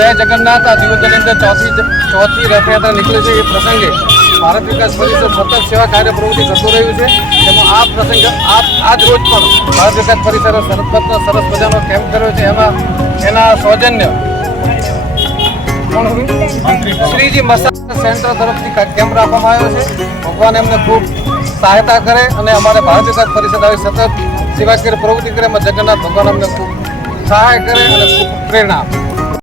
જય જગન્નાથ આ દિવસની અંદર ચોથી રથયાત્રા નીકળે છે. એ પ્રસંગે ભારત વિકાસ પરિષદ સતત સેવા કાર્ય પ્રવૃત્તિ કરતું રહ્યું છે. તેમાં આ પ્રસંગે આજ રોજ પણ ભારત વિકાસ પરિષદે સરસ મજાનો કેમ્પ કર્યો છે. એમાં એના સૌજન્ય શ્રીજી મસાજ સેન્ટર તરફથી કેમ્પ રાખવામાં આવ્યો છે. ભગવાન એમને ખૂબ સહાયતા કરે અને અમારે ભારત વિકાસ પરિષદ આવી સતત સેવાકીય પ્રવૃત્તિ કરે એમાં જગન્નાથ ભગવાન અમને ખૂબ સહાય કરે અને ખૂબ પ્રેરણા આપે.